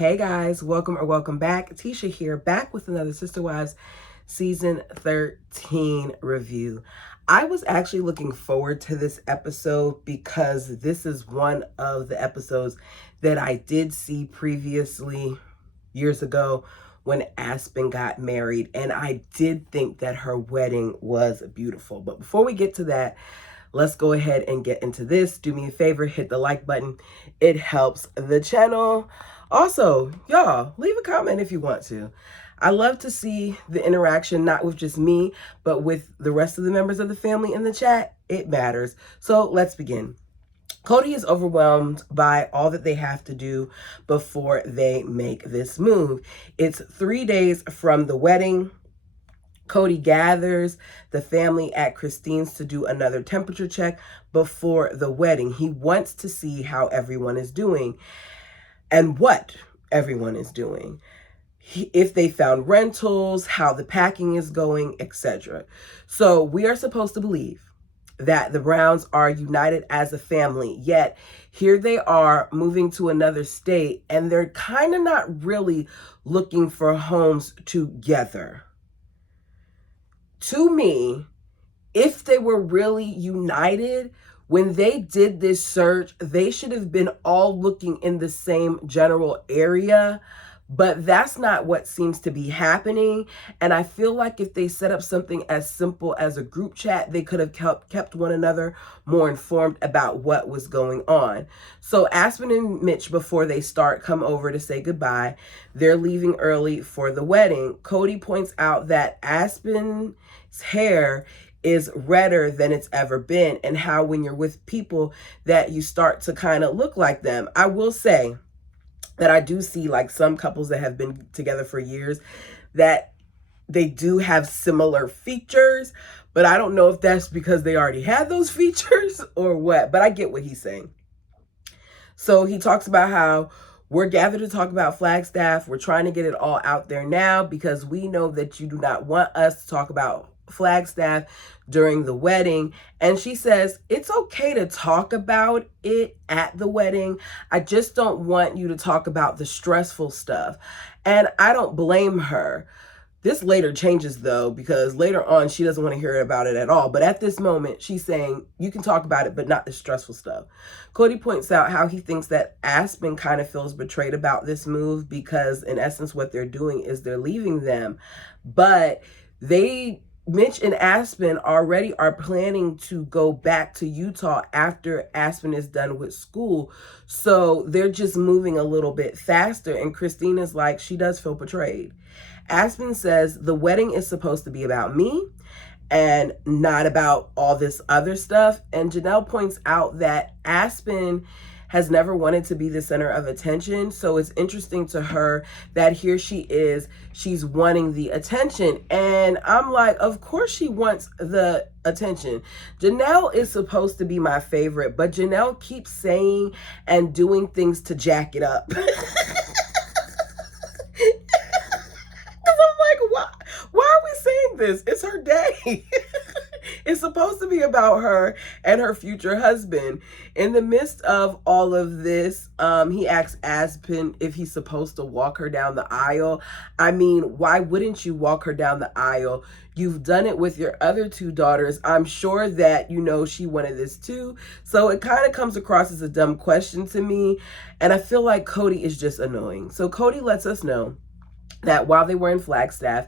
Hey guys, welcome back. Tisha here, back with another Sister Wives season 13 review. I was actually looking forward to this episode because this is one of the episodes that I did see previously years ago when Aspyn got married, and I did think that her wedding was beautiful. But before we get to that, let's go ahead and get into this. Do me a favor, hit the like button. It helps the channel. Also, y'all, leave a comment if you want to. I love to see the interaction, not with just me, but with the rest of the members of the family in the chat. It matters. So let's begin. Kody is overwhelmed by all that they have to do before they make this move. It's 3 days from the wedding. Kody gathers the family at Christine's to do another temperature check before the wedding. He wants to see how everyone is doing and what everyone is doing. If they found rentals, how the packing is going, etc. So we are supposed to believe that the Browns are united as a family, yet here they are moving to another state and they're kind of not really looking for homes together. To me, if they were really united, when they did this search, they should have been all looking in the same general area, but that's not what seems to be happening. And I feel like if they set up something as simple as a group chat, they could have kept one another more informed about what was going on. So Aspyn and Mitch, before they start, come over to say goodbye. They're leaving early for the wedding. Kody points out that Aspyn's hair is redder than it's ever been, and how when you're with people that you start to kind of look like them. I will say that I do see like some couples that have been together for years that they do have similar features, but I don't know if that's because they already had those features or what, but I get what he's saying. So he talks about how we're gathered to talk about Flagstaff. We're trying to get it all out there now because we know that you do not want us to talk about Flagstaff during the wedding. And she says, it's okay to talk about it at the wedding. I just don't want you to talk about the stressful stuff. And I don't blame her. This later changes though, because later on she doesn't want to hear about it at all. But at this moment, she's saying you can talk about it, but not the stressful stuff. Kody points out how he thinks that Aspyn kind of feels betrayed about this move because in essence, what they're doing is they're leaving them. But Mitch and Aspyn already are planning to go back to Utah after Aspyn is done with school. So they're just moving a little bit faster. And Christina's like, she does feel betrayed. Aspyn says the wedding is supposed to be about me and not about all this other stuff. And Janelle points out that Aspyn has never wanted to be the center of attention. So it's interesting to her that here she is, she's wanting the attention. And I'm like, of course she wants the attention. Janelle is supposed to be my favorite, but Janelle keeps saying and doing things to jack it up. Why are we saying this? It's her day. It's supposed to be about her and her future husband. In the midst of all of this, he asks Aspyn if he's supposed to walk her down the aisle. I mean, why wouldn't you walk her down the aisle? You've done it with your other two daughters. I'm sure that, you know, she wanted this too. So it kind of comes across as a dumb question to me. And I feel like Kody is just annoying. So Kody lets us know that while they were in Flagstaff,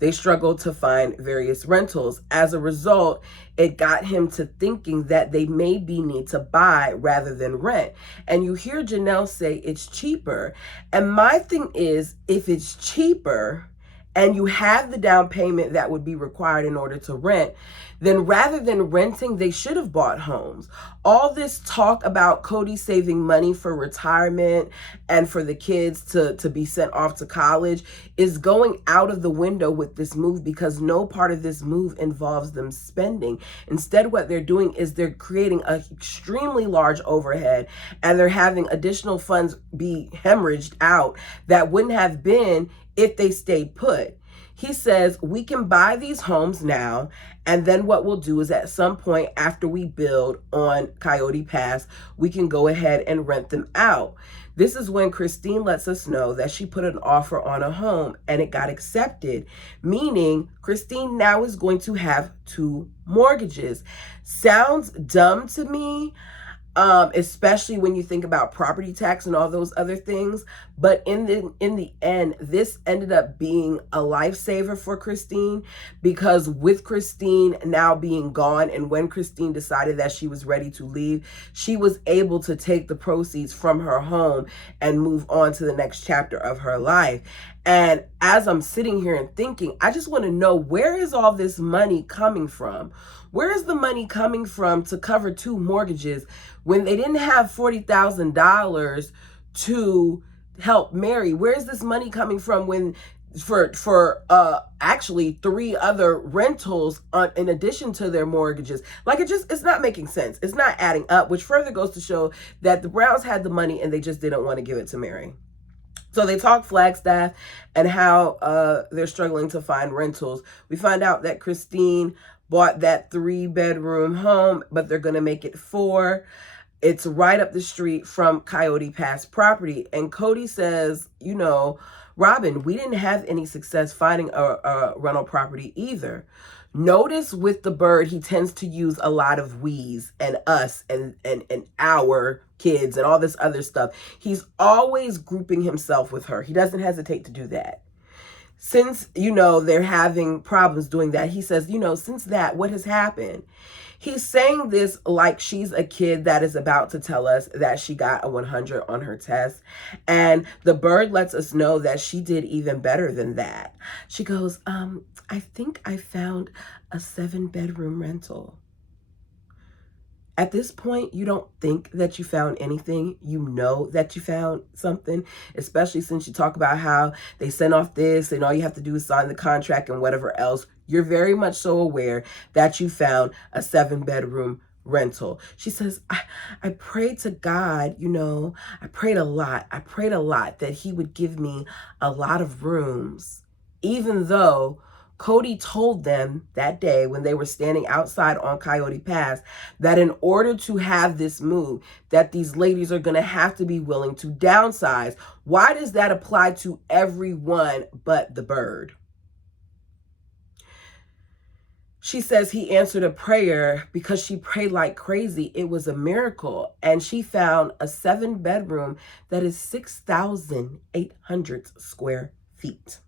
they struggled to find various rentals. As a result, it got him to thinking that they maybe need to buy rather than rent. And you hear Janelle say it's cheaper. And my thing is, if it's cheaper and you have the down payment that would be required in order to rent, then rather than renting, they should have bought homes. All this talk about Kody saving money for retirement and for the kids to be sent off to college is going out of the window with this move because no part of this move involves them spending. Instead, what they're doing is they're creating an extremely large overhead and they're having additional funds be hemorrhaged out that wouldn't have been if they stayed put. He says, we can buy these homes now, and then what we'll do is at some point after we build on Coyote Pass, we can go ahead and rent them out. This is when Christine lets us know that she put an offer on a home and it got accepted, meaning Christine now is going to have 2 mortgages. Sounds dumb to me, especially when you think about property tax and all those other things. But in the end, this ended up being a lifesaver for Christine, because with Christine now being gone, and when Christine decided that she was ready to leave, she was able to take the proceeds from her home and move on to the next chapter of her life. And as I'm sitting here and thinking, I just want to know, where is all this money coming from? Where is the money coming from to cover 2 mortgages when they didn't have $40,000 to help Mary? Where is this money coming from when for actually 3 other rentals in addition to their mortgages? Like, it's not making sense. It's not adding up, which further goes to show that the Browns had the money and they just didn't want to give it to Mary. So they talk Flagstaff and how they're struggling to find rentals. We find out that Christine bought that 3-bedroom home, but they're going to make it 4. It's right up the street from Coyote Pass property. And Cody says, you know, Robin, we didn't have any success finding a rental property either. Notice with the bird, he tends to use a lot of we's and us and our kids and all this other stuff. He's always grouping himself with her. He doesn't hesitate to do that. Since, you know, they're having problems doing that, he says, you know, since that, what has happened? He's saying this like she's a kid that is about to tell us that she got a 100 on her test. And the bird lets us know that she did even better than that. She goes, I think I found a 7-bedroom rental. At this point, you don't think that you found anything. You know that you found something, especially since you talk about how they sent off this and all you have to do is sign the contract and whatever else. You're very much so aware that you found a 7-bedroom rental. She says, I prayed to God, you know, I prayed a lot. I prayed a lot that he would give me a lot of rooms, even though Cody told them that day when they were standing outside on Coyote Pass that in order to have this move, that these ladies are going to have to be willing to downsize. Why does that apply to everyone but the bird? She says he answered a prayer because she prayed like crazy. It was a miracle. And she found a 7-bedroom that is 6,800 square feet.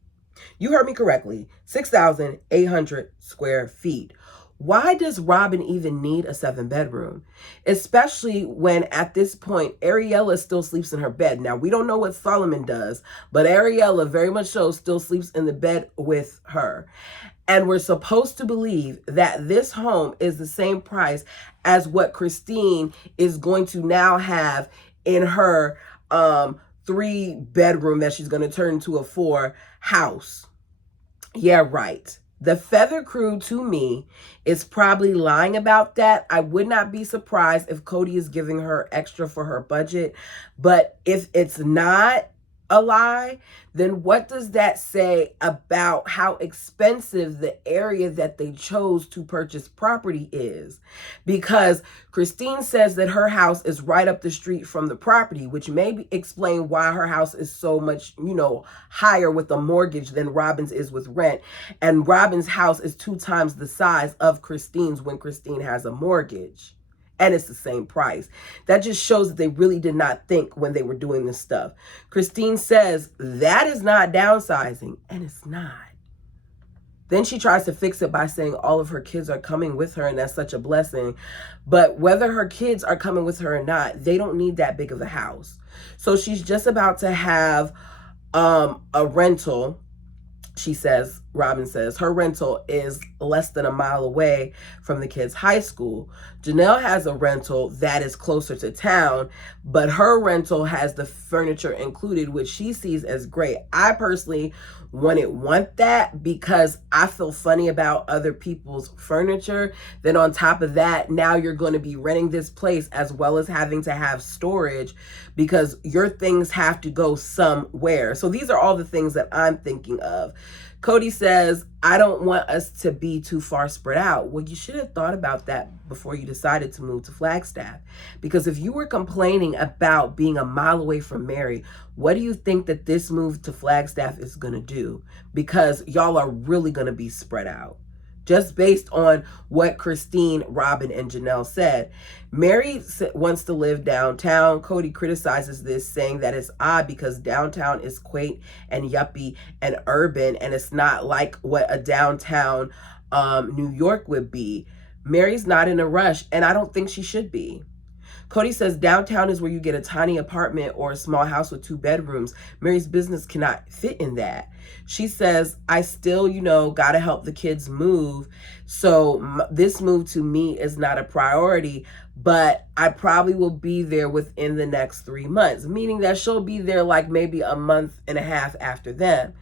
You heard me correctly, 6,800 square feet. Why does Robin even need a 7-bedroom? Especially when at this point, Ariella still sleeps in her bed. Now, we don't know what Solomon does, but Ariella very much so still sleeps in the bed with her. And we're supposed to believe that this home is the same price as what Christine is going to now have in her 3-bedroom that she's going to turn into a 4 house. Yeah, right. The Feather Crew, to me, is probably lying about that. I would not be surprised if Cody is giving her extra for her budget. But if it's not a lie, then what does that say about how expensive the area that they chose to purchase property is? Because Christine says that her house is right up the street from the property, which may explain why her house is so much, you know, higher with a mortgage than Robin's is with rent. And Robin's house is 2 times the size of Christine's when Christine has a mortgage. And it's the same price. That just shows that they really did not think when they were doing this stuff. Christine says that is not downsizing, and it's not. Then she tries to fix it by saying all of her kids are coming with her, and that's such a blessing. But whether her kids are coming with her or not, they don't need that big of a house. So she's just about to have a rental. She says, Robin says, her rental is less than a mile away from the kids' high school. Janelle has a rental that is closer to town, but her rental has the furniture included, which she sees as great. I personally wouldn't want that because I feel funny about other people's furniture. Then on top of that, now you're going to be renting this place as well as having to have storage because your things have to go somewhere. So these are all the things that I'm thinking of. Cody says, I don't want us to be too far spread out. Well, you should have thought about that before you decided to move to Flagstaff. Because if you were complaining about being a mile away from Mary, what do you think that this move to Flagstaff is going to do? Because y'all are really going to be spread out. Just based on what Christine, Robin, and Janelle said. Mary wants to live downtown. Cody criticizes this, saying that it's odd because downtown is quaint and yuppie and urban, and it's not like what a downtown New York would be. Mary's not in a rush, and I don't think she should be. Cody says downtown is where you get a tiny apartment or a small house with 2 bedrooms. Mary's business cannot fit in that. She says, I still, got to help the kids move. So this move to me is not a priority, but I probably will be there within the next 3 months, meaning that she'll be there like maybe a month and a half after them.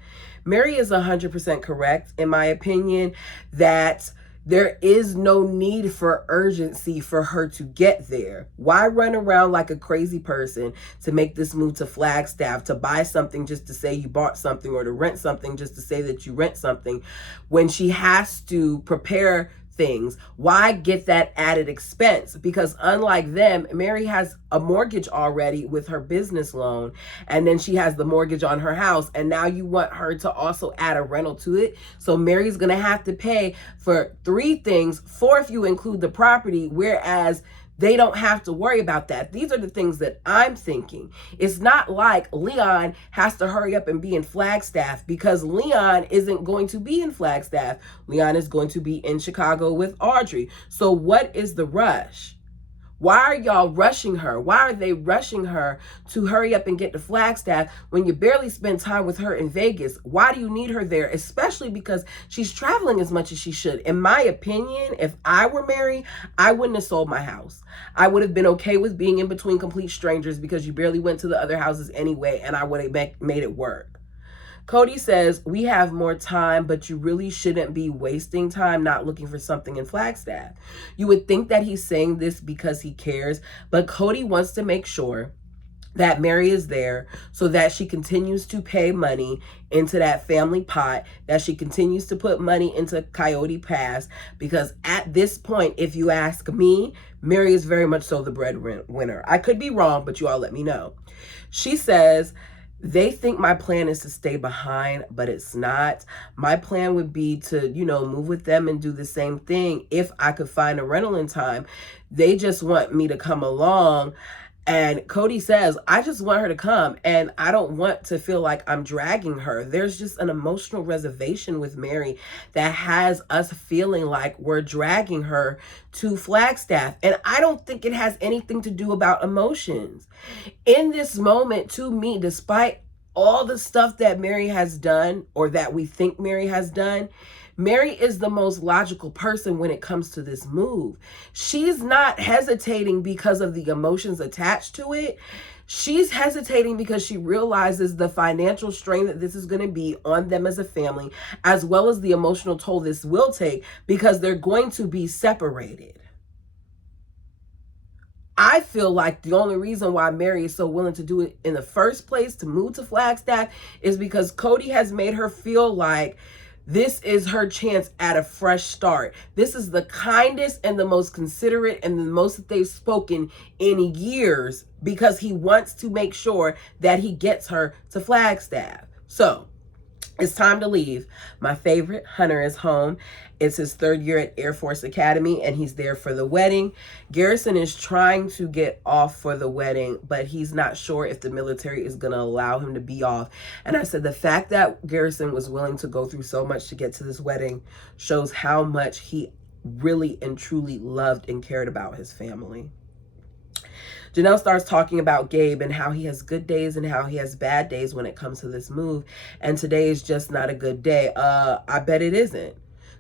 Mary is 100% correct, in my opinion, that there is no need for urgency for her to get there. Why run around like a crazy person to make this move to Flagstaff, to buy something just to say you bought something, or to rent something just to say that you rent something, when she has to prepare things? Why get that added expense? Because unlike them, Mary has a mortgage already with her business loan, and then she has the mortgage on her house, and now you want her to also add a rental to it. So Mary's gonna have to pay for 3 things, 4 if you include the property, whereas they don't have to worry about that. These are the things that I'm thinking. It's not like Leon has to hurry up and be in Flagstaff, because Leon isn't going to be in Flagstaff. Leon is going to be in Chicago with Audrey. So what is the rush? Why are y'all rushing her? Why are they rushing her to hurry up and get to Flagstaff when you barely spend time with her in Vegas? Why do you need her there? Especially because she's traveling as much as she should. In my opinion, if I were Mary, I wouldn't have sold my house. I would have been okay with being in between complete strangers, because you barely went to the other houses anyway, and I would have made it work. Cody says, we have more time, but you really shouldn't be wasting time not looking for something in Flagstaff. You would think that he's saying this because he cares, but Cody wants to make sure that Mary is there so that she continues to pay money into that family pot, that she continues to put money into Coyote Pass, because at this point, if you ask me, Mary is very much so the breadwinner. I could be wrong, but you all let me know. She says, they think my plan is to stay behind, but it's not. My plan would be to, move with them and do the same thing if I could find a rental in time. They just want me to come along. And Cody says, I just want her to come, and I don't want to feel like I'm dragging her. There's just an emotional reservation with Mary that has us feeling like we're dragging her to Flagstaff. And I don't think it has anything to do about emotions. In this moment, to me, despite all the stuff that Mary has done, or that we think Mary has done, Mary is the most logical person when it comes to this move. She's not hesitating because of the emotions attached to it. She's hesitating because she realizes the financial strain that this is going to be on them as a family, as well as the emotional toll this will take, because they're going to be separated. I feel like the only reason why Mary is so willing to do it in the first place, to move to Flagstaff, is because Cody has made her feel like this is her chance at a fresh start. This is the kindest and the most considerate and the most that they've spoken in years, because he wants to make sure that he gets her to Flagstaff. So it's time to leave. My favorite, Hunter, is home. It's his 3rd year at Air Force Academy, and he's there for the wedding. Garrison is trying to get off for the wedding, but he's not sure if the military is going to allow him to be off. And I said the fact that Garrison was willing to go through so much to get to this wedding shows how much he really and truly loved and cared about his family. Janelle starts talking about Gabe and how he has good days and how he has bad days when it comes to this move. And today is just not a good day. I bet it isn't.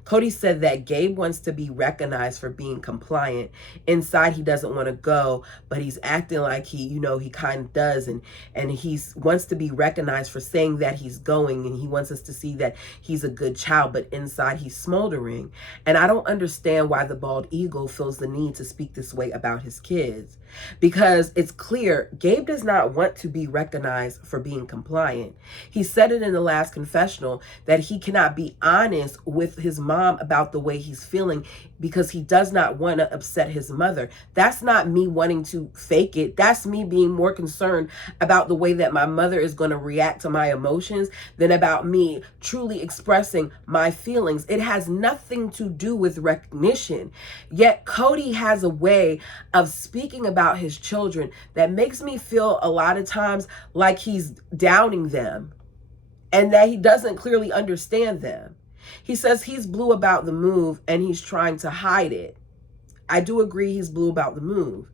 Cody said that Gabe wants to be recognized for being compliant. Inside, he doesn't want to go, but he's acting like he kind of does. And he wants to be recognized for saying that he's going, and he wants us to see that he's a good child, but inside he's smoldering. And I don't understand why the bald eagle feels the need to speak this way about his kids, because it's clear Gabe does not want to be recognized for being compliant. He said it in the last confessional that he cannot be honest with his mom about the way he's feeling because he does not want to upset his mother. That's not me wanting to fake it. That's me being more concerned about the way that my mother is going to react to my emotions than about me truly expressing my feelings. It has nothing to do with recognition. Yet Cody has a way of speaking about his children that makes me feel a lot of times like he's downing them and that he doesn't clearly understand them. He says he's blue about the move and he's trying to hide it. I do agree he's blue about the move.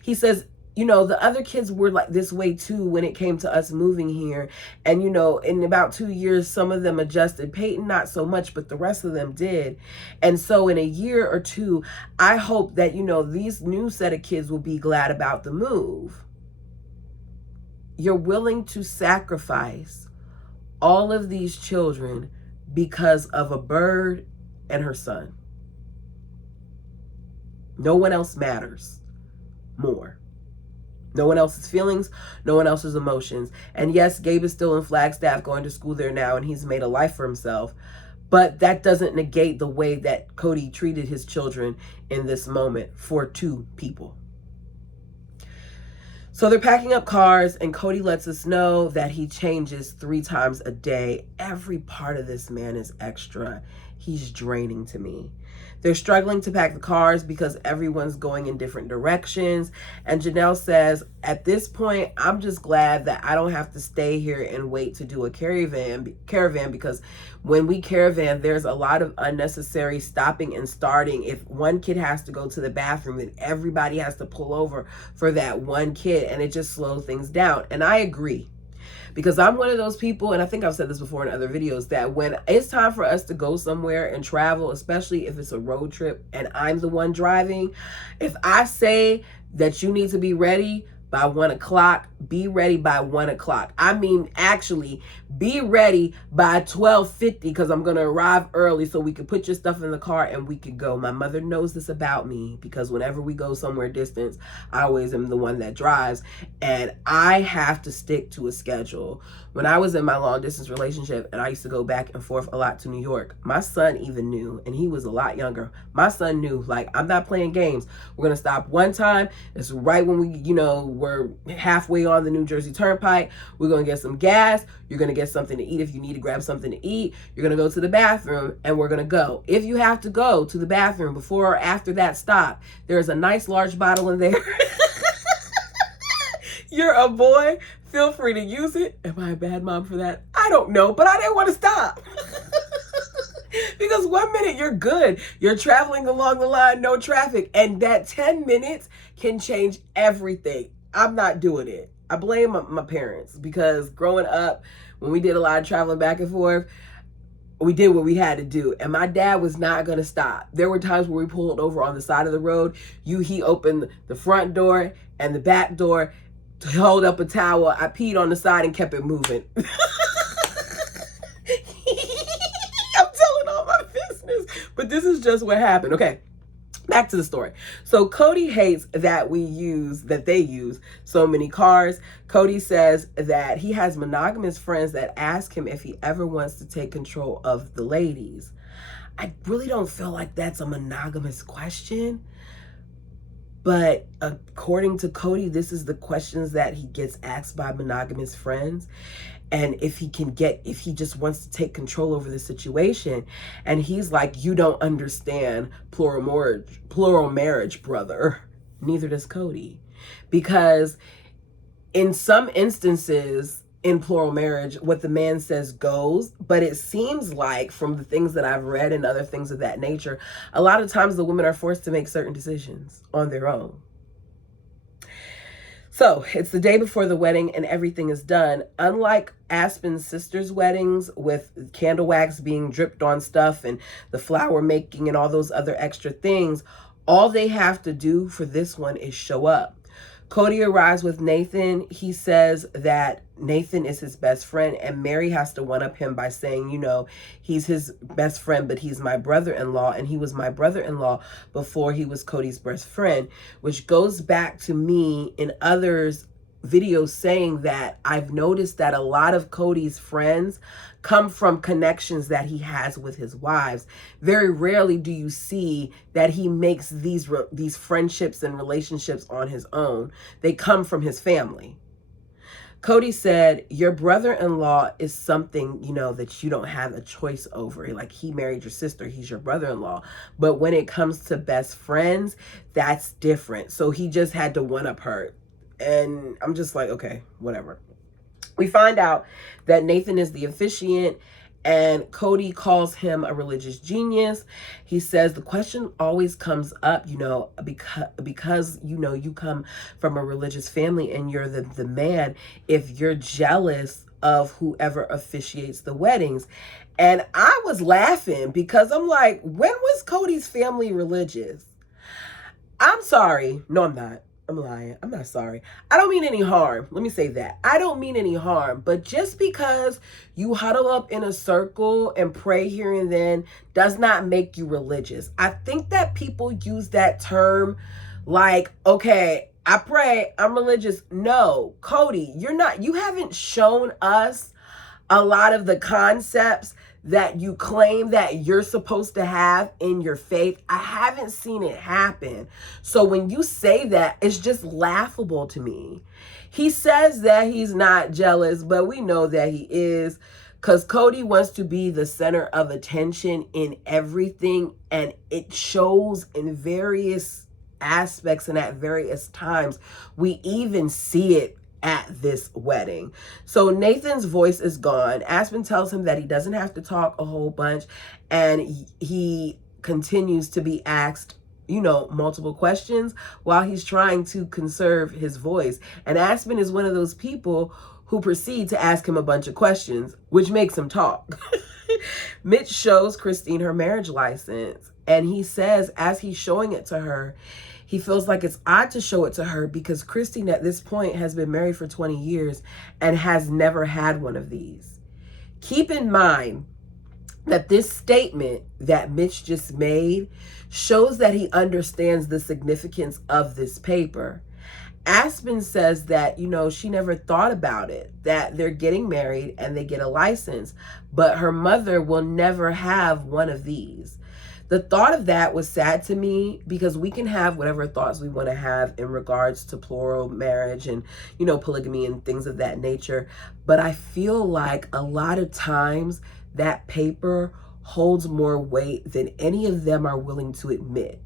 He says, the other kids were like this way too when it came to us moving here. And, in about 2 years, some of them adjusted. Peyton, not so much, but the rest of them did. And so in a year or two, I hope that, these new set of kids will be glad about the move. You're willing to sacrifice all of these children because of a bird and her son. No one else matters more. No one else's feelings, no one else's emotions. And yes, Gabe is still in Flagstaff going to school there now, and he's made a life for himself. But that doesn't negate the way that Cody treated his children in this moment for two people. So they're packing up cars, and Cody lets us know that he changes 3 times a day. Every part of this man is extra. He's draining to me. They're struggling to pack the cars because everyone's going in different directions. And Janelle says, at this point, I'm just glad that I don't have to stay here and wait to do a caravan because when we caravan, there's a lot of unnecessary stopping and starting. If one kid has to go to the bathroom, then everybody has to pull over for that one kid, and it just slows things down. And I agree. Because I'm one of those people, and I think I've said this before in other videos, that when it's time for us to go somewhere and travel, especially if it's a road trip and I'm the one driving, if I say that you need to be ready by 1 o'clock, be ready by 1 o'clock. I mean, actually, be ready by 12:50 because I'm going to arrive early so we can put your stuff in the car and we can go. My mother knows this about me because whenever we go somewhere distance, I always am the one that drives, and I have to stick to a schedule. When I was in my long distance relationship and I used to go back and forth a lot to New York, my son even knew, and he was a lot younger. My son knew, like, I'm not playing games. We're going to stop one time. It's right when we, we're halfway on the New Jersey Turnpike. We're going to get some gas. You're going to get something to eat if you need to grab something to eat. You're going to go to the bathroom, and we're going to go. If you have to go to the bathroom before or after that stop, there's a nice large bottle in there. You're a boy. Feel free to use it. Am I a bad mom for that? I don't know, but I didn't want to stop. Because 1 minute you're good. You're traveling along the line, no traffic. And that 10 minutes can change everything. I'm not doing it. I blame my parents because growing up, when we did a lot of traveling back and forth, we did what we had to do. And my dad was not going to stop. There were times where we pulled over on the side of the road. He opened the front door and the back door to hold up a towel. I peed on the side and kept it moving. I'm telling all my business. But this is just what happened. Okay. Back to the story. So Cody hates that they use so many cars. Cody says that he has monogamous friends that ask him if he ever wants to take control of the ladies. I really don't feel like that's a monogamous question. But according to Cody, this is the questions that he gets asked by monogamous friends. And if he just wants to take control over the situation. And he's like, you don't understand plural marriage, brother. Neither does Cody. Because in some instances in plural marriage, what the man says goes. But it seems like from the things that I've read and other things of that nature, a lot of times the women are forced to make certain decisions on their own. So it's the day before the wedding and everything is done. Unlike Aspyn's sister's weddings with candle wax being dripped on stuff and the flower making and all those other extra things, all they have to do for this one is show up. Kody arrives with Nathan. He says that Nathan is his best friend, and Mary has to one-up him by saying, you know, he's his best friend, but he's my brother-in-law, and he was my brother-in-law before he was Kody's best friend, which goes back to me in others' videos saying that I've noticed that a lot of Kody's friends come from connections that he has with his wives. Very rarely do you see that he makes these friendships and relationships on his own. They come from his family. Kody said, your brother-in-law is something, you know, that you don't have a choice over. Like, he married your sister, he's your brother-in-law. But when it comes to best friends, that's different. So he just had to one-up her. And I'm just like, okay, whatever. We find out that Nathan is the officiant, and Kody calls him a religious genius. He says the question always comes up, you know, because you know, you come from a religious family and you're the man, if you're jealous of whoever officiates the weddings. And I was laughing because I'm like, when was Kody's family religious? I'm sorry. No, I'm not. I'm lying. I'm not sorry. I don't mean any harm. Let me say that. I don't mean any harm. But just because you huddle up in a circle and pray here and then does not make you religious. I think that people use that term like, okay, I pray, I'm religious. No, Kody, you're not. You haven't shown us a lot of the concepts that you claim that you're supposed to have in your faith. I haven't seen it happen. So when you say that, it's just laughable to me. He says that he's not jealous, but we know that he is, because Kody wants to be the center of attention in everything, and it shows in various aspects and at various times. We even see it at this wedding. So Nathan's voice is gone. Aspyn tells him that he doesn't have to talk a whole bunch, and he continues to be asked, you know, multiple questions while he's trying to conserve his voice. And Aspyn is one of those people who proceed to ask him a bunch of questions, which makes him talk. Mitch shows Christine her marriage license, and he says, as he's showing it to her, he feels like it's odd to show it to her because Christine at this point has been married for 20 years and has never had one of these. Keep in mind that this statement that Mitch just made shows that he understands the significance of this paper. Aspyn says that, you know, she never thought about it, that they're getting married and they get a license, but her mother will never have one of these. The thought of that was sad to me because we can have whatever thoughts we want to have in regards to plural marriage and, you know, polygamy and things of that nature. But I feel like a lot of times that paper holds more weight than any of them are willing to admit.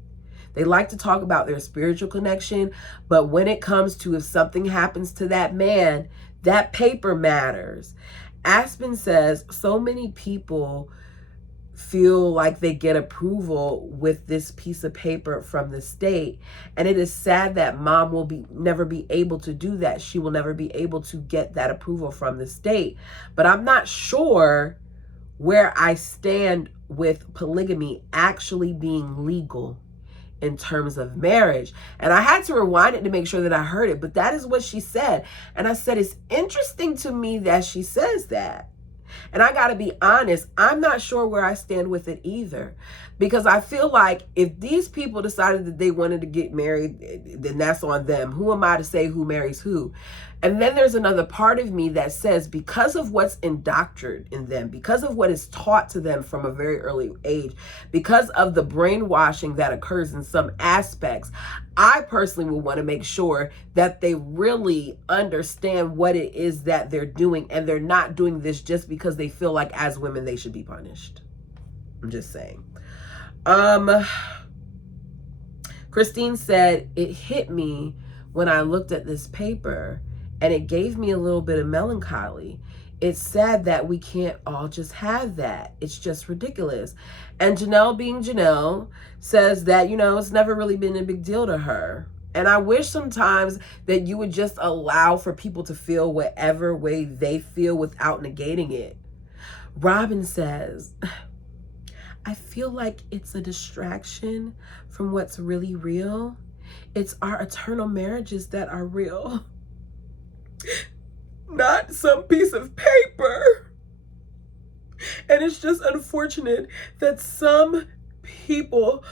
They like to talk about their spiritual connection, but when it comes to if something happens to that man, that paper matters. Aspyn says so many people feel like they get approval with this piece of paper from the state, and it is sad that mom will never be able to do that. She will never be able to get that approval from the state. But I'm not sure where I stand with polygamy actually being legal in terms of marriage. And I had to rewind it to make sure that I heard it, but that is what she said. And I said, it's interesting to me that she says that. And I got to be honest, I'm not sure where I stand with it either. Because I feel like if these people decided that they wanted to get married, then that's on them. Who am I to say who marries who? And then there's another part of me that says because of what's indoctrinated in them, because of what is taught to them from a very early age, because of the brainwashing that occurs in some aspects, I personally would want to make sure that they really understand what it is that they're doing, and they're not doing this just because they feel like as women they should be punished. I'm just saying. Christine said, it hit me when I looked at this paper, and it gave me a little bit of melancholy. It's sad that we can't all just have that. It's just ridiculous. And Janelle, being Janelle, says that, you know, it's never really been a big deal to her. And I wish sometimes that you would just allow for people to feel whatever way they feel without negating it. Robin says, I feel like it's a distraction from what's really real. It's our eternal marriages that are real, not some piece of paper. And it's just unfortunate that some people,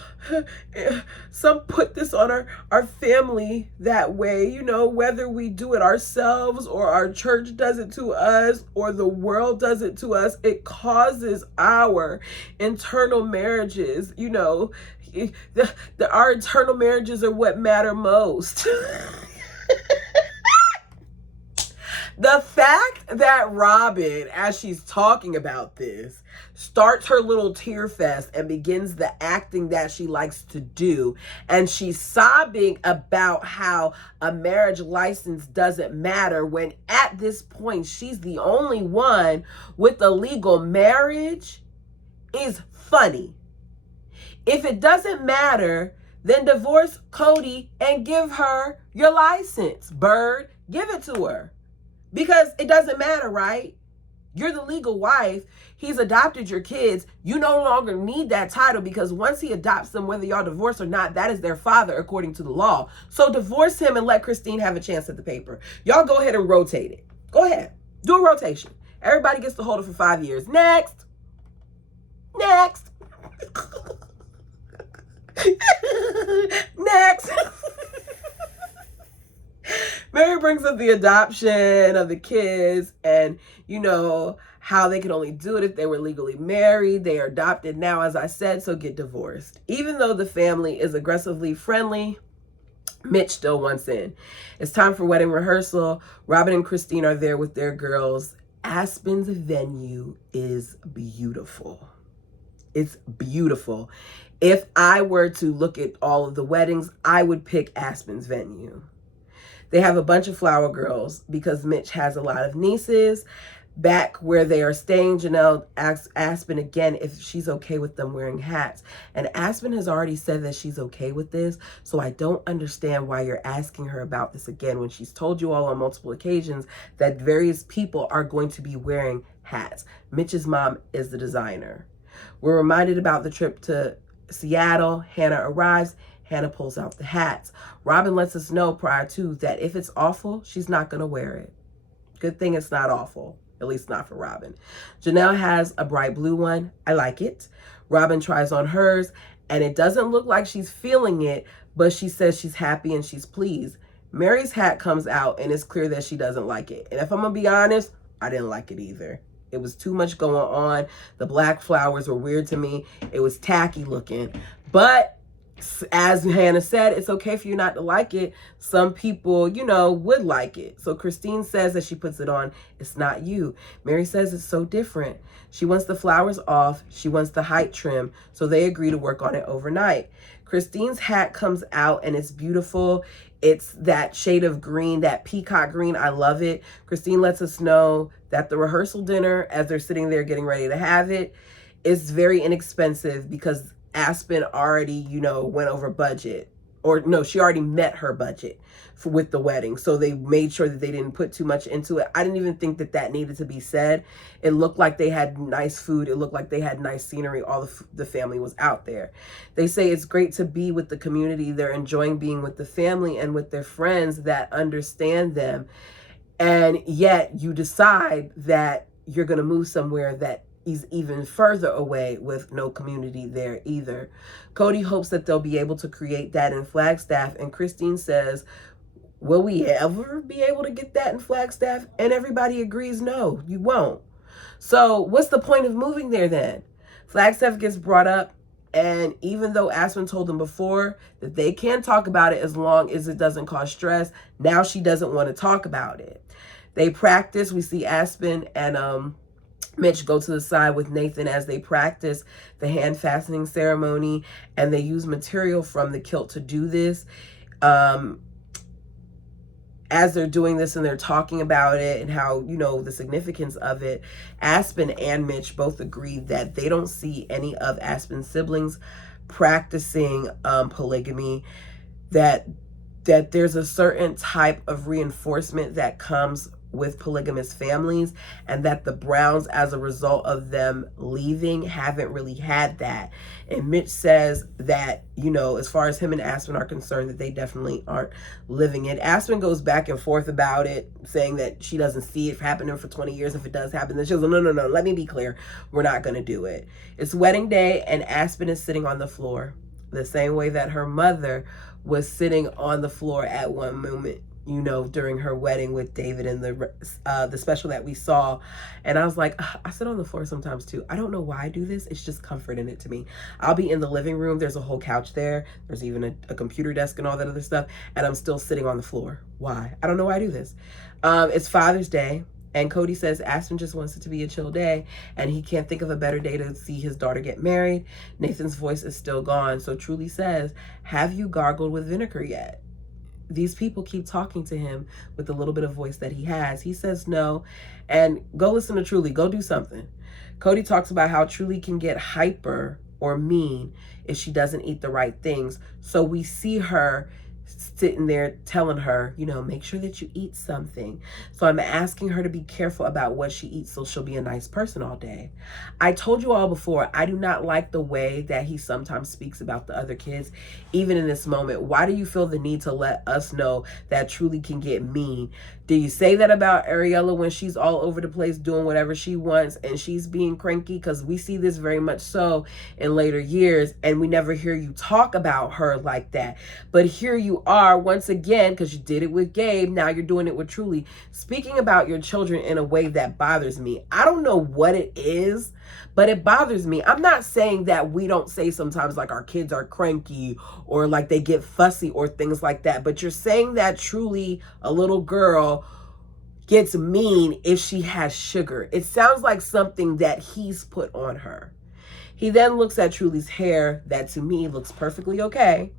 some put this on our family that way, you know, whether we do it ourselves or our church does it to us or the world does it to us, it causes our internal marriages, you know, our internal marriages are what matter most. The fact that Robin, as she's talking about this, starts her little tear fest and begins the acting that she likes to do, and she's sobbing about how a marriage license doesn't matter, when at this point she's the only one with a legal marriage, is funny. If it doesn't matter, then divorce Cody and give her your license. Bird, give it to her. Because it doesn't matter, right? You're the legal wife. He's adopted your kids. You no longer need that title, because once he adopts them, whether y'all divorce or not, that is their father according to the law. So divorce him and let Christine have a chance at the paper. Y'all go ahead and rotate it. Go ahead. Do a rotation. Everybody gets to hold it for 5 years. Next. Next. Next. Mary brings up the adoption of the kids and, you know, how they can only do it if they were legally married. They are adopted now, as I said, so get divorced. Even though the family is aggressively friendly, Mitch still wants in. It's time for wedding rehearsal. Robin and Christine are there with their girls. Aspyn's venue is beautiful. It's beautiful. If I were to look at all of the weddings, I would pick Aspyn's venue. They have a bunch of flower girls because Mitch has a lot of nieces. Back where they are staying, Janelle asks Aspyn again if she's okay with them wearing hats. And Aspyn has already said that she's okay with this, so I don't understand why you're asking her about this again when she's told you all on multiple occasions that various people are going to be wearing hats. Mitch's mom is the designer. We're reminded about the trip to Seattle. Hannah arrives. Hannah pulls out the hats. Robin lets us know prior to that if it's awful, she's not going to wear it. Good thing it's not awful, at least not for Robin. Janelle has a bright blue one. I like it. Robin tries on hers, and it doesn't look like she's feeling it, but she says she's happy and she's pleased. Mary's hat comes out, and it's clear that she doesn't like it. And if I'm going to be honest, I didn't like it either. It was too much going on. The black flowers were weird to me. It was tacky looking. But as Hannah said, it's okay for you not to like it. Some people, you know, would like it. So Christine says that she puts it on. It's not you. Mary says it's so different. She wants the flowers off. She wants the height trim. So they agree to work on it overnight. Christine's hat comes out and it's beautiful. It's that shade of green, that peacock green. I love it. Christine lets us know that the rehearsal dinner, as they're sitting there getting ready to have it, is very inexpensive because Aspyn already, you know, went over budget. Or no, she already met her budget with the wedding. So they made sure that they didn't put too much into it. I didn't even think that that needed to be said. It looked like they had nice food. It looked like they had nice scenery. All the family was out there. They say it's great to be with the community. They're enjoying being with the family and with their friends that understand them. And yet you decide that you're going to move somewhere that is even further away with no community there either. Cody hopes that they'll be able to create that in Flagstaff. And Christine says, will we ever be able to get that in Flagstaff? And everybody agrees, no, you won't. So what's the point of moving there then? Flagstaff gets brought up. And even though Aspyn told them before that they can talk about it as long as it doesn't cause stress, now she doesn't want to talk about it. They practice. We see Aspyn and Mitch go to the side with Nathan as they practice the hand fastening ceremony, and they use material from the kilt to do this. As they're doing this and they're talking about it and how, you know, the significance of it, Aspyn and Mitch both agree that they don't see any of Aspyn's siblings practicing polygamy, that that there's a certain type of reinforcement that comes with polygamous families, and that the Browns, as a result of them leaving, haven't really had that. And Mitch says that, you know, as far as him and Aspyn are concerned, that they definitely aren't living it. Aspyn goes back and forth about it, saying that she doesn't see it happening for 20 years. If it does happen, then she goes, no, let me be clear. We're not going to do it. It's wedding day, and Aspyn is sitting on the floor the same way that her mother was sitting on the floor at one moment, you know, during her wedding with David in the special that we saw. And I was like, I sit on the floor sometimes too. I don't know why I do this. It's just comfort in it to me. I'll be in the living room. There's a whole couch there. There's even a computer desk and all that other stuff. And I'm still sitting on the floor. Why? I don't know why I do this. It's Father's Day. And Cody says Aspyn just wants it to be a chill day, and he can't think of a better day to see his daughter get married. Nathan's voice is still gone, so Truly says, have you gargled with vinegar yet? These people keep talking to him with the little bit of voice that he has. He says no, and go listen to Truly. Go do something. Cody talks about how Truly can get hyper or mean if she doesn't eat the right things. So we see her sitting there telling her, you know, make sure that you eat something. So I'm asking her to be careful about what she eats so she'll be a nice person all day. I told you all before, I do not like the way that he sometimes speaks about the other kids, even in this moment. Why do you feel the need to let us know that Truly can get mean? Do you say that about Ariella when she's all over the place doing whatever she wants and she's being cranky? Because we see this very much so in later years, and we never hear you talk about her like that. But here you are once again, because you did it with Gabe, now you're doing it with Truly, speaking about your children in a way that bothers me. I don't know what it is, but it bothers me. I'm not saying that we don't say sometimes like our kids are cranky or like they get fussy or things like that, but you're saying that Truly, a little girl, gets mean if she has sugar. It sounds like something that he's put on her. He then looks at Truly's hair, that to me looks perfectly okay,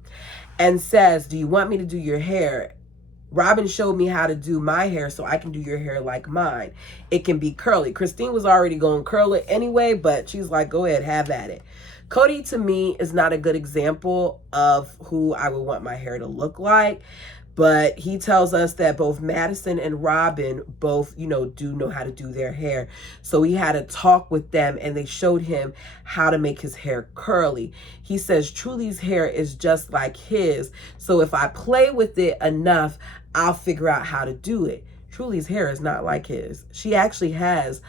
and says, do you want me to do your hair? Robin showed me how to do my hair, so I can do your hair like mine. It can be curly. Christine was already going to curl it anyway, but she's like, go ahead, have at it. Cody, to me, is not a good example of who I would want my hair to look like. But he tells us that both Madison and Robin both, you know, do know how to do their hair. So he had a talk with them and they showed him how to make his hair curly. He says Truly's hair is just like his. So if I play with it enough, I'll figure out how to do it. Truly's hair is not like his. She actually has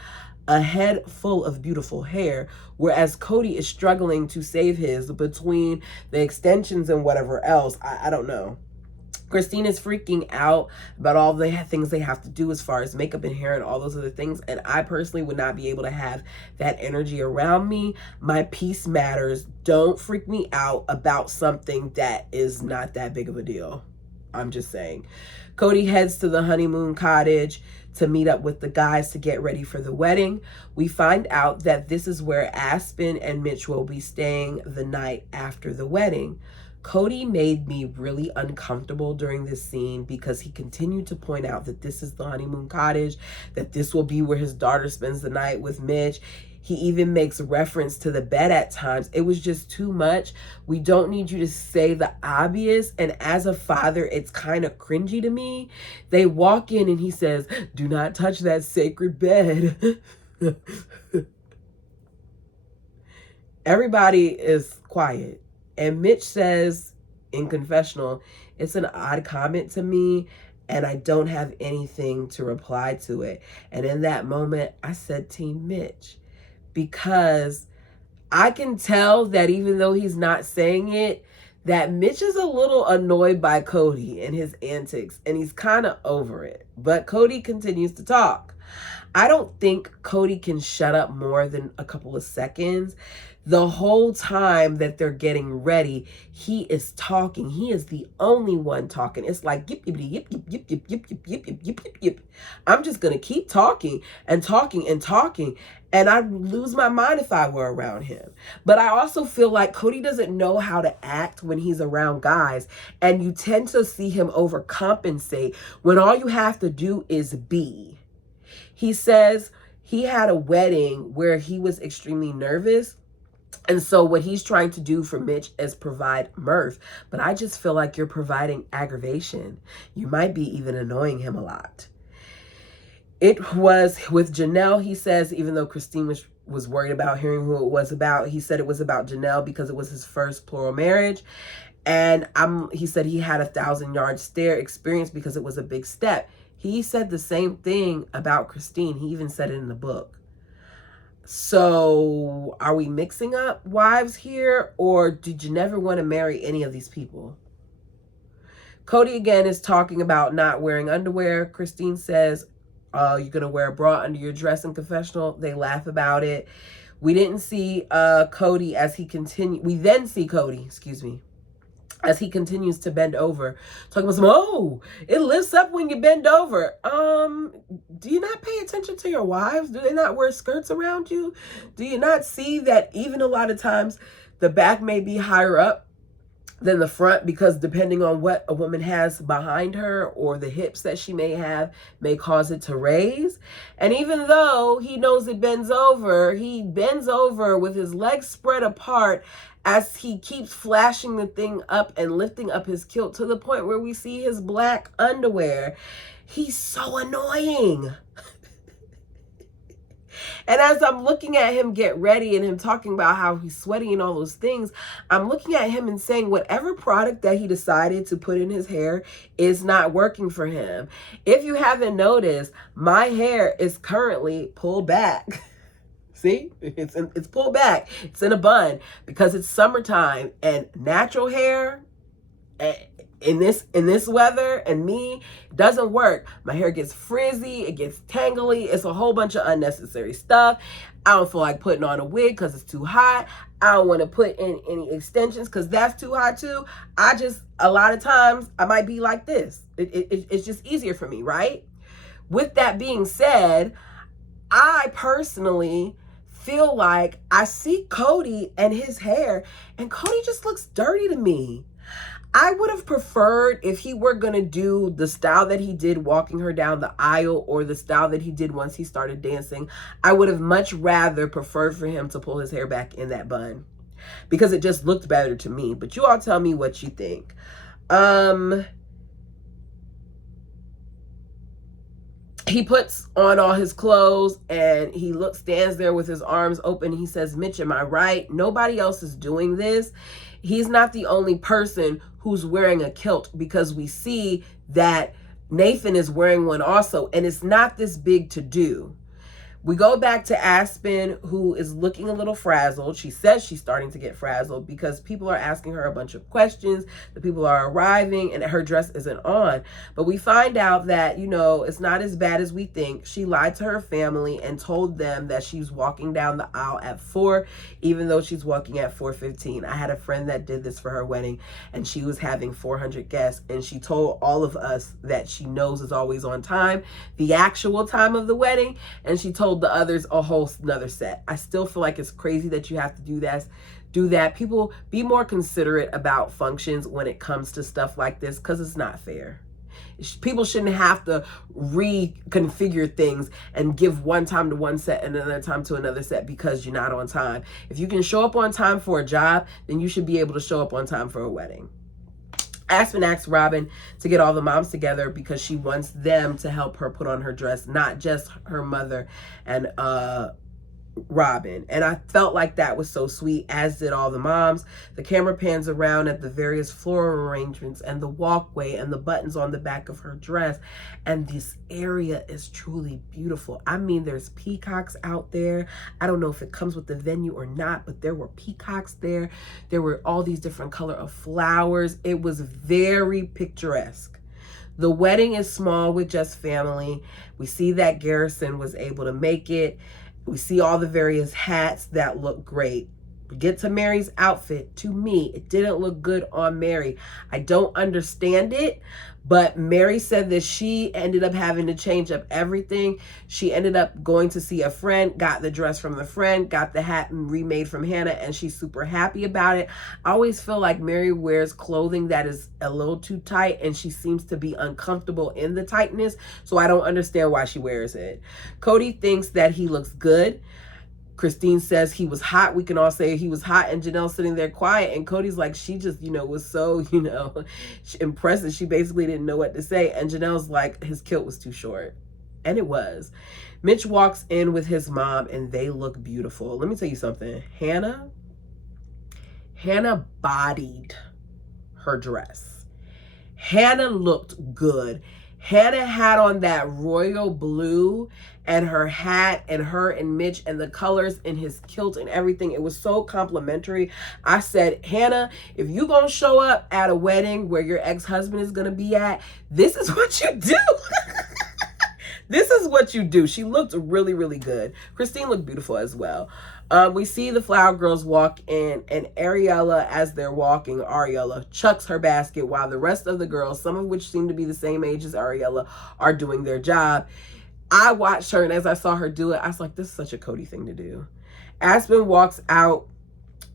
a head full of beautiful hair, whereas Cody is struggling to save his between the extensions and whatever else. I don't know. Christine is freaking out about all the things they have to do as far as makeup and hair and all those other things. And I personally would not be able to have that energy around me. My peace matters. Don't freak me out about something that is not that big of a deal. I'm just saying. Cody heads to the honeymoon cottage to meet up with the guys to get ready for the wedding. We find out that this is where Aspyn and Mitch will be staying the night after the wedding. Cody made me really uncomfortable during this scene because he continued to point out that this is the honeymoon cottage, that this will be where his daughter spends the night with Mitch. He even makes reference to the bed at times. It was just too much. We don't need you to say the obvious. And as a father, it's kind of cringy to me. They walk in and he says, do not touch that sacred bed. Everybody is quiet. And Mitch says in confessional, it's an odd comment to me and I don't have anything to reply to it. And in that moment, I said Team Mitch, because I can tell that even though he's not saying it, that Mitch is a little annoyed by Cody and his antics, and he's kind of over it. But Cody continues to talk. I don't think Cody can shut up more than a couple of seconds. The whole time that they're getting ready, he is talking. He is the only one talking. It's like yip, yip, yip, yip, yip, yip, yip, yip, yip, yip, yip, yip, yip. I'm just going to keep talking and talking and talking. And I'd lose my mind if I were around him. But I also feel like Cody doesn't know how to act when he's around guys. And you tend to see him overcompensate when all you have to do is be. He says he had a wedding where he was extremely nervous. And so what he's trying to do for Mitch is provide mirth. But I just feel like you're providing aggravation. You might be even annoying him a lot. It was with Janelle, he says, even though Christine was worried about hearing who it was about, he said it was about Janelle because it was his first plural marriage. And he said he had a 1,000-yard stare experience because it was a big step. He said the same thing about Christine. He even said it in the book. So are we mixing up wives here, or did you never want to marry any of these people? Cody again is talking about not wearing underwear. Christine says, you're going to wear a bra under your dress in confessional. They laugh about it. We didn't see Cody as he continued. We then see Cody, as he continues to bend over, talking about oh, it lifts up when you bend over. Do you not pay attention to your wives? Do they not wear skirts around you? Do you not see that even a lot of times the back may be higher up than the front, because depending on what a woman has behind her or the hips that she may have may cause it to raise? And even though he knows it bends over, he bends over with his legs spread apart as he keeps flashing the thing up and lifting up his kilt to the point where we see his black underwear. He's so annoying. And as I'm looking at him get ready and him talking about how he's sweaty and all those things, I'm looking at him and saying whatever product that he decided to put in his hair is not working for him. If you haven't noticed, my hair is currently pulled back. See, it's pulled back. It's in a bun because it's summertime, and natural hair in this weather and me doesn't work. My hair gets frizzy, it gets tangly, it's a whole bunch of unnecessary stuff. I don't feel like putting on a wig because it's too hot. I don't want to put in any extensions because that's too hot too. A lot of times I might be like this. It's just easier for me, right? With that being said, I personally feel like I see Cody and his hair, and Cody just looks dirty to me. I would have preferred if he were going to do the style that he did walking her down the aisle, or the style that he did once he started dancing. I would have much rather preferred for him to pull his hair back in that bun, because it just looked better to me. But you all tell me what you think. He puts on all his clothes and he stands there with his arms open. He says, Mitch, am I right? Nobody else is doing this. He's not the only person who's wearing a kilt, because we see that Nathan is wearing one also, and it's not this big to do. We go back to Aspyn, who is looking a little frazzled. She says she's starting to get frazzled because people are asking her a bunch of questions. The people are arriving and her dress isn't on. But we find out that, it's not as bad as we think. She lied to her family and told them that she's walking down the aisle at 4, even though she's walking at 4:15. I had a friend that did this for her wedding, and she was having 400 guests, and she told all of us that she knows is always on time, the actual time of the wedding, and she told the others a whole another set. I still feel like it's crazy that you have to do that. People, be more considerate about functions when it comes to stuff like this, because it's not fair. People shouldn't have to reconfigure things and give one time to one set and another time to another set because you're not on time. If you can show up on time for a job, then you should be able to show up on time for a wedding. Aspyn asks Robin to get all the moms together because she wants them to help her put on her dress, not just her mother and Robin. And I felt like that was so sweet, as did all the moms. The camera pans around at the various floral arrangements and the walkway and the buttons on the back of her dress. And this area is truly beautiful. I mean, there's peacocks out there. I don't know if it comes with the venue or not, but there were peacocks there. There were all these different color of flowers. It was very picturesque. The wedding is small with just family. We see that Garrison was able to make it. We see all the various hats that look great. We get to Mary's outfit. To me, it didn't look good on Mary. I don't understand it, but Mary said that she ended up having to change up everything. She ended up going to see a friend, got the dress from the friend, got the hat remade from Hannah, and she's super happy about it. I always feel like Mary wears clothing that is a little too tight, and she seems to be uncomfortable in the tightness, so I don't understand why she wears it. Cody thinks that he looks good. Christine says he was hot. We can all say he was hot. And Janelle's sitting there quiet. And Cody's like, she just, was so, impressive. She basically didn't know what to say. And Janelle's like, his kilt was too short. And it was. Mitch walks in with his mom and they look beautiful. Let me tell you something. Hannah bodied her dress. Hannah looked good. Hannah had on that royal blue and her hat and her and Mitch and the colors in his kilt and everything. It was so complimentary. I said, Hannah, if you gonna show up at a wedding where your ex-husband is gonna be at, this is what you do. This is what you do. She looked really, really good. Christine looked beautiful as well. We see the flower girls walk in, and Ariella, as they're walking, Ariella chucks her basket while the rest of the girls, some of which seem to be the same age as Ariella, are doing their job. I watched her, and as I saw her do it, I was like, this is such a Cody thing to do. Aspyn walks out.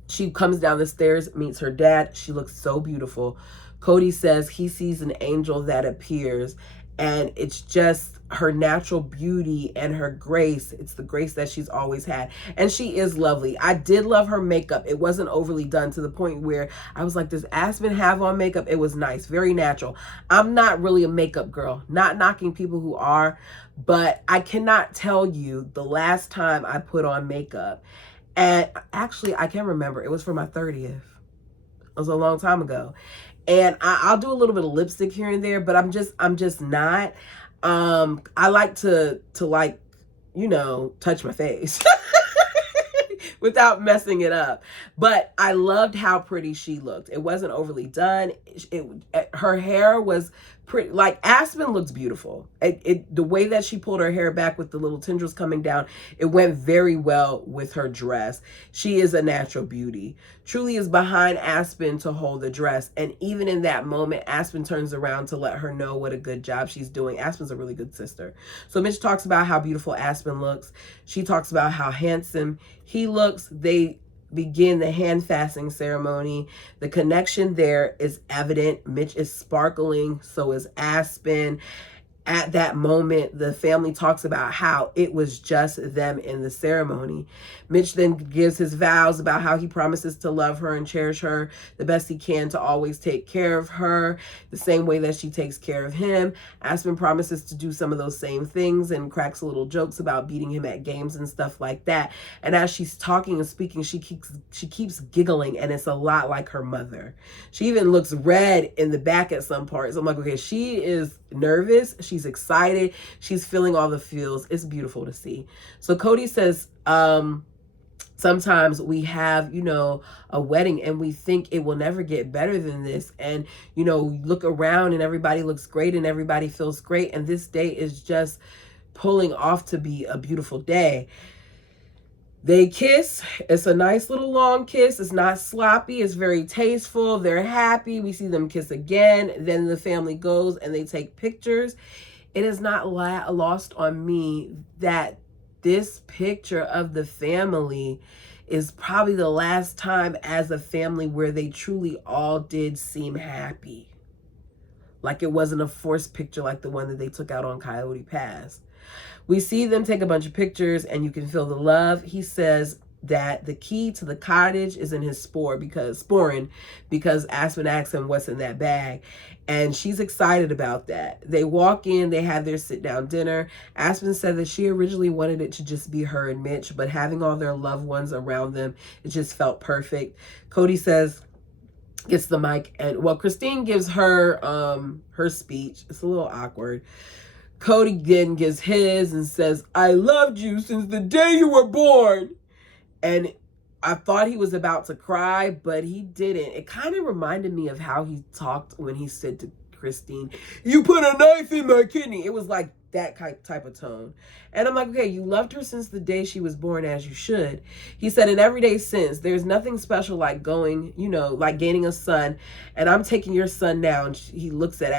She comes down the stairs, meets her dad. She looks so beautiful. Cody says he sees an angel that appears, and it's just her natural beauty and her grace. It's the grace that she's always had. And she is lovely. I did love her makeup. It wasn't overly done to the point where I was like, does Aspyn have on makeup? It was nice, very natural. I'm not really a makeup girl, not knocking people who are, but I cannot tell you the last time I put on makeup. And actually, I can remember. It was for my 30th. It was a long time ago. And I'll do a little bit of lipstick here and there, but I'm just not. I like to touch my face without messing it up. But I loved how pretty she looked. It wasn't overly done. Her hair was pretty, like Aspyn looks beautiful. The way that she pulled her hair back with the little tendrils coming down, it went very well with her dress. She is a natural beauty. Truly is behind Aspyn to hold the dress. And even in that moment, Aspyn turns around to let her know what a good job she's doing. Aspyn's a really good sister. So Mitch talks about how beautiful Aspyn looks. She talks about how handsome he looks. They begin the hand fastening ceremony. The connection there is evident. Mitch is sparkling, so is Aspyn. At that moment, the family talks about how it was just them in the ceremony. Mitch then gives his vows about how he promises to love her and cherish her the best he can, to always take care of her the same way that she takes care of him. Aspyn promises to do some of those same things and cracks little jokes about beating him at games and stuff like that. And as she's talking and speaking, she keeps giggling, and it's a lot like her mother. She even looks red in the back at some parts. I'm like, okay, she is nervous. She's excited. She's feeling all the feels. It's beautiful to see. So Cody says, sometimes we have, a wedding and we think it will never get better than this. And, look around and everybody looks great and everybody feels great. And this day is just pulling off to be a beautiful day. They kiss. It's a nice little long kiss. It's not sloppy. It's very tasteful. They're happy. We see them kiss again. Then the family goes and they take pictures. It is not lost on me that this picture of the family is probably the last time as a family where they truly all did seem happy. Like it wasn't a forced picture like the one that they took out on Coyote Pass. We see them take a bunch of pictures and you can feel the love. He says that the key to the cottage is in his sporin, because Aspyn asks him what's in that bag. And she's excited about that. They walk in, they have their sit-down dinner. Aspyn said that she originally wanted it to just be her and Mitch, but having all their loved ones around them, it just felt perfect. Cody gets the mic, and Christine gives her her speech. It's a little awkward. Cody then gives his and says, I loved you since the day you were born. And I thought he was about to cry, but he didn't. It kind of reminded me of how he talked when he said to Christine, you put a knife in my kidney. It was like that type of tone. And I'm like, okay, you loved her since the day she was born, as you should. He said, in everyday sense, there's nothing special like like gaining a son. And I'm taking your son now. And he looks at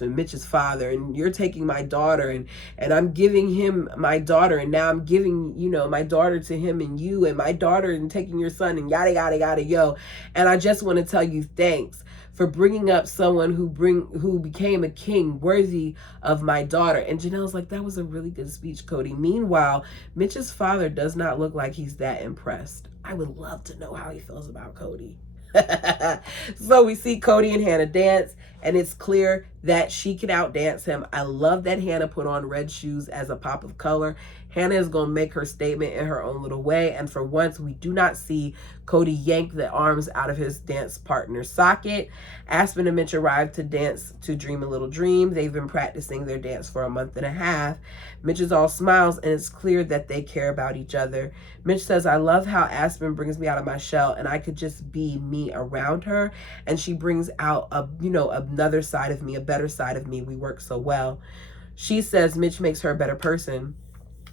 Mitch's father, and you're taking my daughter, and I'm giving him my daughter. And now I'm giving, my daughter to him and you, and my daughter, and taking your son, and yada, yada, yada, yo. And I just want to tell you thanks for bringing up someone who became a king worthy of my daughter. And Janelle's like, that was a really good speech, Cody. Meanwhile, Mitch's father does not look like he's that impressed. I would love to know how he feels about Cody. So we see Cody and Hannah dance, and it's clear that she can outdance him. I love that Hannah put on red shoes as a pop of color. Hannah is going to make her statement in her own little way, and for once, we do not see Cody yank the arms out of his dance partner's socket. Aspyn and Mitch arrived to dance to Dream a Little Dream. They've been practicing their dance for a month and a half. Mitch is all smiles, and it's clear that they care about each other. Mitch says, I love how Aspyn brings me out of my shell, and I could just be me around her, and she brings out another side of me, a better side of me. We work so well. She says Mitch makes her a better person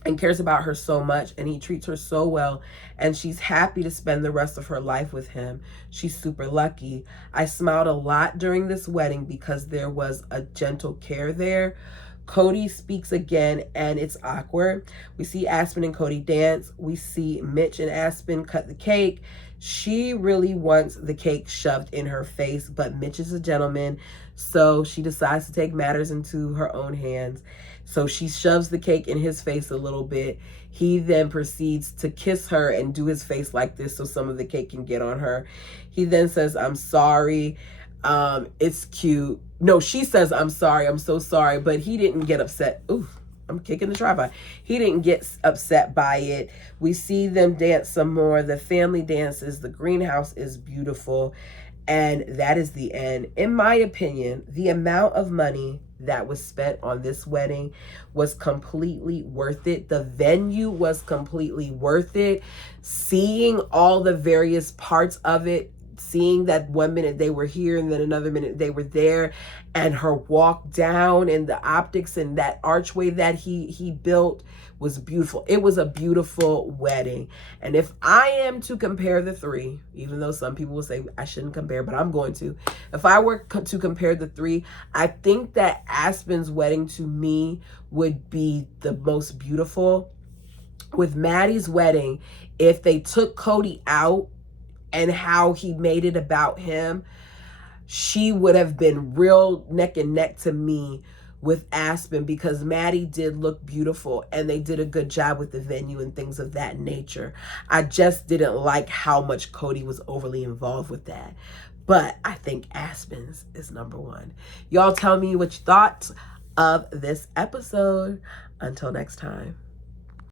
and cares about her so much, and he treats her so well, and she's happy to spend the rest of her life with him. She's super lucky. I smiled a lot during this wedding because there was a gentle care there. Cody speaks again, and it's awkward. We see Aspyn and Cody dance. We see Mitch and Aspyn cut the cake. She really wants the cake shoved in her face, but Mitch is a gentleman, so she decides to take matters into her own hands. So she shoves the cake in his face a little bit. He then proceeds to kiss her and do his face like this so some of the cake can get on her. He then says, I'm sorry. It's cute. No, she says, I'm sorry. I'm so sorry. But he didn't get upset. Ooh, I'm kicking the tripod. He didn't get upset by it. We see them dance some more. The family dances. The greenhouse is beautiful. And that is the end. In my opinion, the amount of money that was spent on this wedding was completely worth it. The venue was completely worth it. Seeing all the various parts of it, seeing that 1 minute they were here and then another minute they were there, and her walk down and the optics and that archway that he built was beautiful. It was a beautiful wedding. And if I am to compare the three, even though some people will say I shouldn't compare, but I'm going to. If I were to compare the three, I think that Aspyn's wedding to me would be the most beautiful. With Maddie's wedding, if they took Cody out and how he made it about him, she would have been real neck and neck to me with Aspyn, because Maddie did look beautiful and they did a good job with the venue and things of that nature. I just didn't like how much Cody was overly involved with that. But I think Aspyn's is number one. Y'all tell me what you thought of this episode. Until next time.